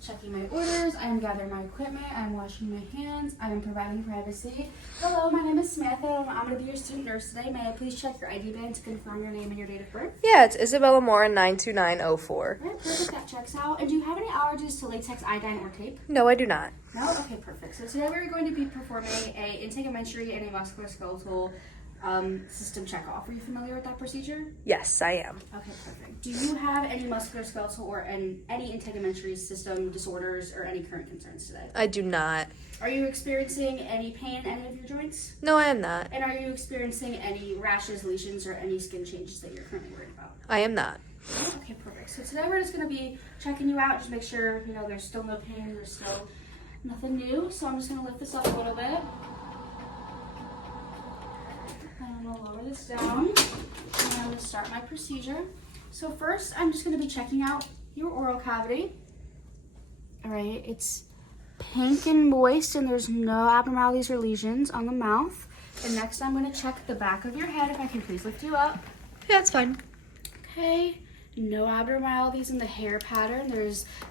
checking my orders, I am gathering my equipment, I am washing my hands, I am providing privacy. Hello, my name is Samantha, and I'm going to be your student nurse today. May I please check your ID band to confirm your name and your date of birth? Yeah, it's Isabella Moore, 92904. All right, perfect, that checks out. And do you have any allergies to latex, iodine, or tape? No, I do not. No? Okay, perfect. So today we're going to be performing a integumentary and a musculoskeletal system checkoff. Are you familiar with that procedure? Yes, I am. Okay, perfect. Do you have any musculoskeletal or any integumentary system disorders or any current concerns today? I do not. Are you experiencing any pain in any of your joints? No, I am not. And are you experiencing any rashes, lesions, or any skin changes that you're currently worried about? I am not. Okay, perfect. So today we're just going to be checking you out, just make sure, there's still no pain, there's still nothing new. So I'm just going to lift this up a little bit. I'm going to lower this down, and I'm going to start my procedure. So first, I'm just going to be checking out your oral cavity. All right, it's pink and moist, and there's no abnormalities or lesions on the mouth. And next, I'm going to check the back of your head. If I can please lift you up. Yeah, it's fine. Okay, no abnormalities in the hair pattern.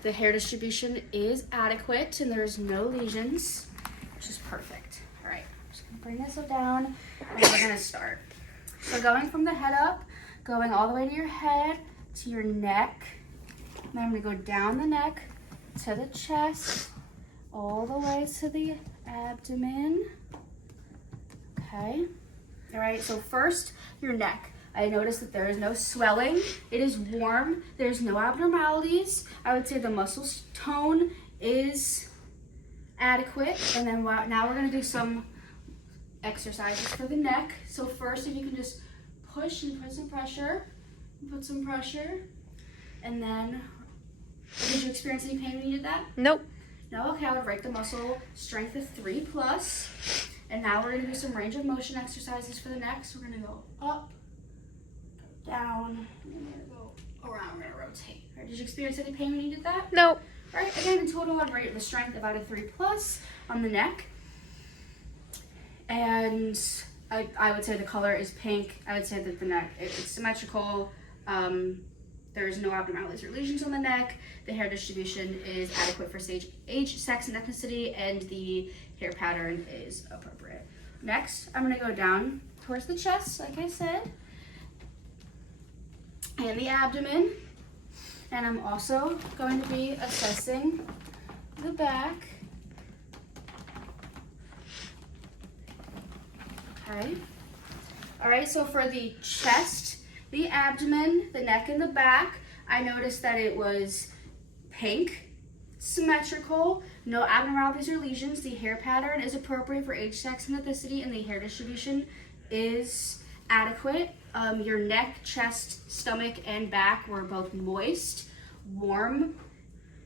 The hair distribution is adequate, and there's no lesions, which is perfect. All right, I'm just gonna bring this down, and we're gonna start. So going from the head up, going all the way to your head, to your neck. Then I'm gonna go down the neck, to the chest, all the way to the abdomen. Okay, all right, so first, your neck. I noticed that there is no swelling. It is warm. There's no abnormalities. I would say the muscle tone is adequate. And then now we're going to do some exercises for the neck. So first, if you can just push and put some pressure. Put some pressure. And then, did you experience any pain when you did that? Nope. No? Okay, I would rate the muscle strength of 3+. And now we're going to do some range of motion exercises for the neck. So we're going to go up, down, and then we're going to go around. We're going to rotate. All right, did you experience any pain when you did that? Nope. All right, again, in total, I'd rate the strength about a 3+ on the neck. And I would say the color is pink. I would say that the neck is symmetrical. There's no abnormalities or lesions on the neck. The hair distribution is adequate for age, sex, and ethnicity, and the hair pattern is appropriate. Next, I'm going to go down towards the chest, like I said, and the abdomen. And I'm also going to be assessing the back. Okay. All right, so for the chest, the abdomen, the neck, and the back, I noticed that it was pink, symmetrical, no abnormalities or lesions. The hair pattern is appropriate for age, sex, and ethnicity, and the hair distribution is adequate. Your neck, chest, stomach, and back were both moist, warm,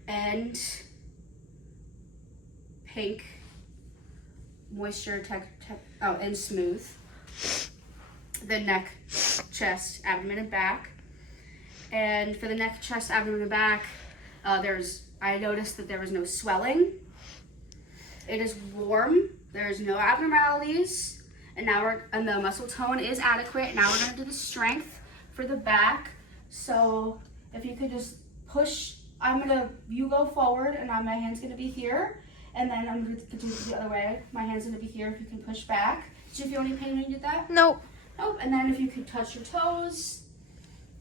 and pink, moisture, and smooth. The neck, chest, abdomen, and back. And for the neck, chest, abdomen, and back, I noticed that there was no swelling. It is warm. There's no abnormalities. And the muscle tone is adequate. Now we're going to do the strength for the back. So if you could just push, you go forward, and my hand's going to be here. And then I'm going to continue the other way. My hand's going to be here. If you can push back. Did you feel any pain when you did that? Nope. Nope. And then if you could touch your toes.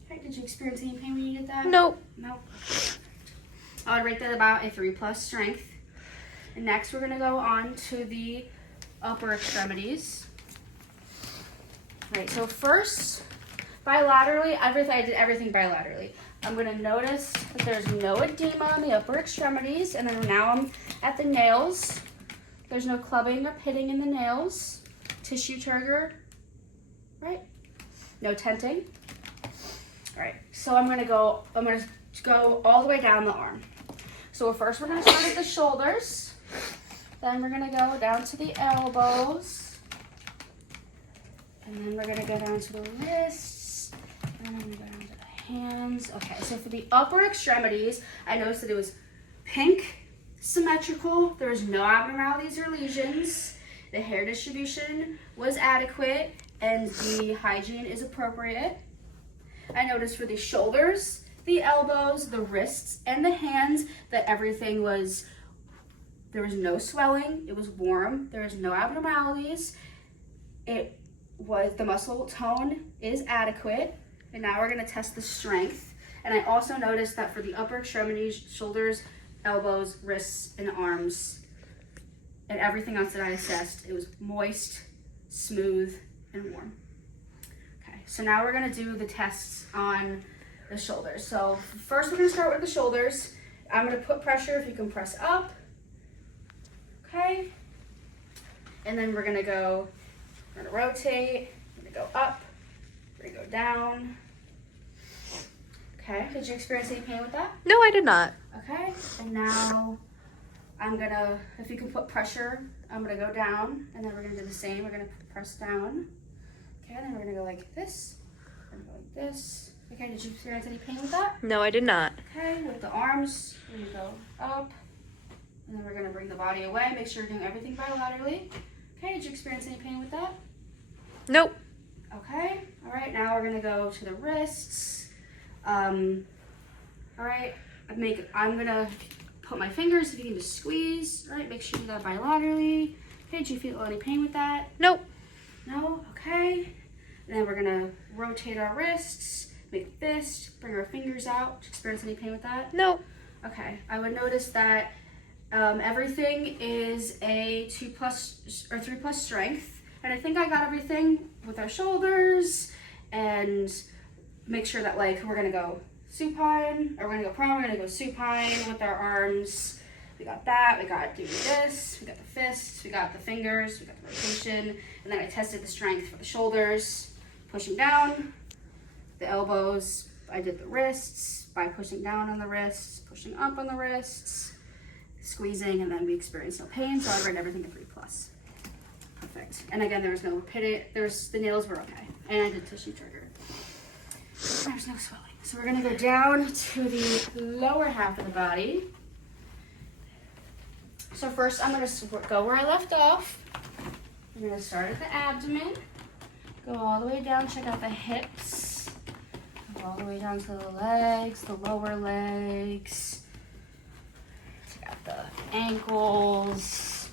Okay, did you experience any pain when you did that? Nope. Nope. I would rate that about a 3+ strength. And next we're going to go on to the upper extremities. All right, so first, bilaterally, I did everything bilaterally. I'm going to notice that there's no edema on the upper extremities, and then now I'm at the nails. There's no clubbing or pitting in the nails. Tissue turgor, right? No tenting. All right, so I'm going to go all the way down the arm. So first we're going to start at the shoulders. Then we're going to go down to the elbows. And then we're going to go down to the wrists. And then we go down to the hands. Okay, so for the upper extremities, I noticed that it was pink, symmetrical. There was no abnormalities or lesions. The hair distribution was adequate, and the hygiene is appropriate. I noticed for the shoulders, the elbows, the wrists, and the hands that everything was, there was no swelling, it was warm, there was no abnormalities, it was, the muscle tone is adequate, and now we're gonna test the strength. And I also noticed that for the upper extremities, shoulders, elbows, wrists, and arms, and everything else that I assessed, it was moist, smooth, and warm. Okay, so now we're gonna do the tests on the shoulders. So first we're gonna start with the shoulders. I'm gonna put pressure, if you can press up. Okay, and then we're gonna rotate, we're gonna go up, we're gonna go down. Okay, did you experience any pain with that? No, I did not. Okay, and now I'm gonna, if you can put pressure, I'm gonna go down, and then we're gonna do the same. We're gonna press down. Okay, and then we're gonna go like this, we're gonna go like this. Okay, did you experience any pain with that? No, I did not. Okay, with the arms, we're gonna go up, and then we're gonna bring the body away. Make sure you're doing everything bilaterally. Okay, did you experience any pain with that? Nope. Okay, all right, now we're gonna go to the wrists. All right, I'm gonna put my fingers, if you can just squeeze, all right, make sure you do that bilaterally. Okay, did you feel any pain with that? Nope. No, okay. And then we're gonna rotate our wrists, make a fist, bring our fingers out. Did you experience any pain with that? Nope. Okay, I would notice that everything is a 2+ or 3+ strength. And I think I got everything with our shoulders, and make sure that like we're gonna go supine, or we're gonna go prone, we're gonna go supine with our arms. We got that, we got doing this, we got the fists, we got the fingers, we got the rotation, and then I tested the strength for the shoulders, pushing down, the elbows, I did the wrists by pushing down on the wrists, pushing up on the wrists, squeezing, and then we experienced no pain, so I rate everything a 3+. Perfect. And again, there was no rapidity, the nails were okay, and I did tissue trigger. There's no swelling. So we're gonna go down to the lower half of the body. So first I'm gonna go where I left off. I'm gonna start at the abdomen, go all the way down, check out the hips, go all the way down to the legs, the lower legs, check out the ankles,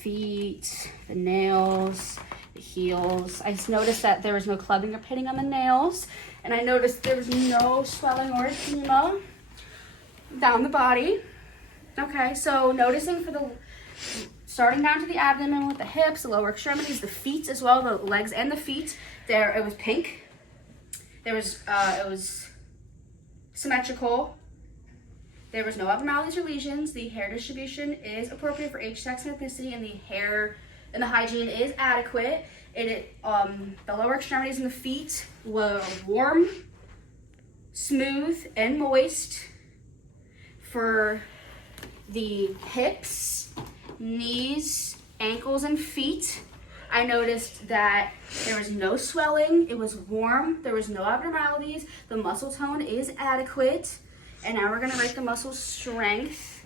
feet, the nails, the heels. I just noticed that there was no clubbing or pitting on the nails, and I noticed there was no swelling or edema down the body. Okay, so noticing for the, starting down to the abdomen with the hips, the lower extremities, the feet as well, the legs and the feet, there it was pink. There was, it was symmetrical. There was no abnormalities or lesions. The hair distribution is appropriate for age, sex, and ethnicity, and the hair and the hygiene is adequate. The lower extremities and the feet were warm, smooth, and moist. For the hips, knees, ankles, and feet, I noticed that there was no swelling. It was warm. There was no abnormalities. The muscle tone is adequate. And now we're gonna rate the muscle strength.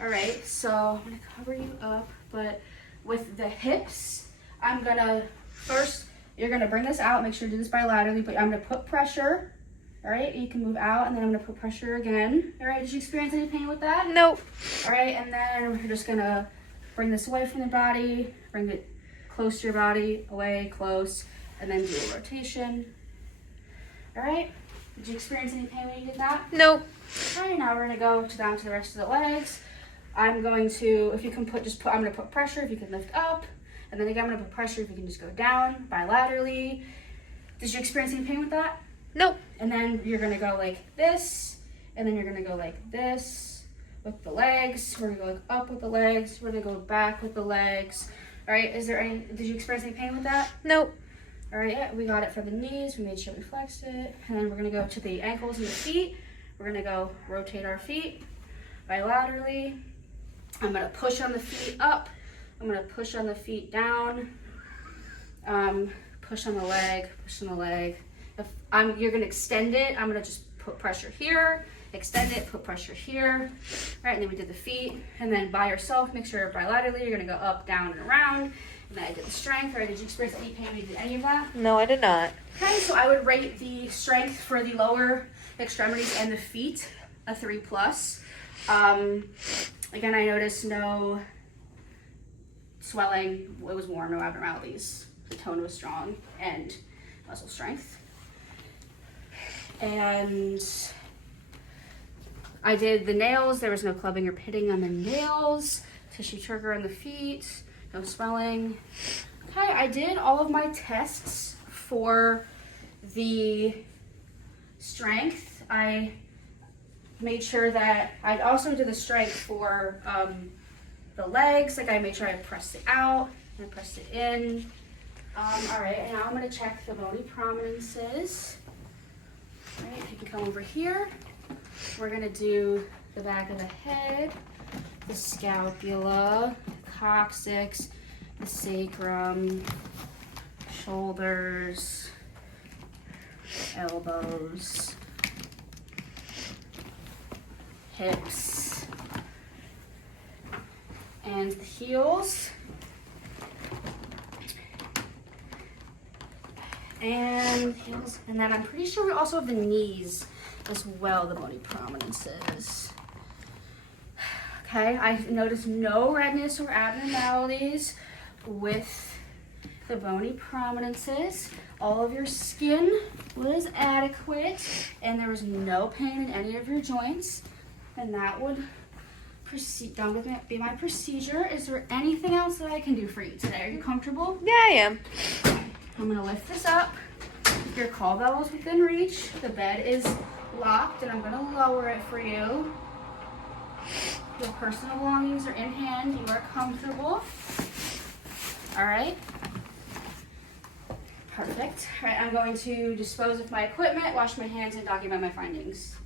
All right, so I'm gonna cover you up, but with the hips, I'm gonna, first, you're gonna bring this out, make sure you do this bilaterally, but I'm gonna put pressure, all right? You can move out, and then I'm gonna put pressure again. All right, did you experience any pain with that? Nope. All right, and then we're just gonna bring this away from the body, bring it close to your body, away, close, and then do a rotation. All right? Did you experience any pain when you did that? Nope. All right, now we're gonna go down to the rest of the legs. I'm going to, if you can I'm gonna put pressure, if you can lift up, and then again, I'm gonna put pressure if you can just go down bilaterally. Did you experience any pain with that? Nope. And then you're gonna go like this, and then you're gonna go like this with the legs. We're gonna go like up with the legs. We're gonna go back with the legs. All right, did you experience any pain with that? Nope. All right, yeah, we got it for the knees. We made sure we flexed it. And then we're gonna go to the ankles and the feet. We're gonna go rotate our feet bilaterally. I'm gonna push on the feet up. I'm gonna push on the feet down. Push on the leg, push on the leg. You're gonna extend it. I'm gonna just put pressure here, extend it, put pressure here. All right, and then we did the feet. And then by yourself, make sure bilaterally, you're gonna go up, down, and around. And then I did the strength, or did you experience any pain when you did any of that? No, I did not. Okay, so I would rate the strength for the lower extremities and the feet a 3+. Again, I noticed no swelling. It was warm, no abnormalities. The tone was strong and muscle strength. And I did the nails. There was no clubbing or pitting on the nails. Tissue trigger on the feet. No swelling. Okay, I did all of my tests for the strength. I made sure that I also did the strength for the legs. Like I made sure I pressed it out and pressed it in. All right, and now I'm gonna check the bony prominences. All right, you can come over here. We're gonna do the back of the head, the scapula, coccyx, the sacrum, shoulders, elbows, hips, and the heels. And heels, and then I'm pretty sure we also have the knees as well, the bony prominences. Okay, I noticed no redness or abnormalities with the bony prominences. All of your skin was adequate, and there was no pain in any of your joints. And that would be my procedure. Is there anything else that I can do for you today? Are you comfortable? Yeah, I am. I'm gonna lift this up. Your call bell is within reach. The bed is locked, and I'm gonna lower it for you. Your personal belongings are in hand. You are comfortable. All right. Perfect. All right, I'm going to dispose of my equipment, wash my hands, and document my findings.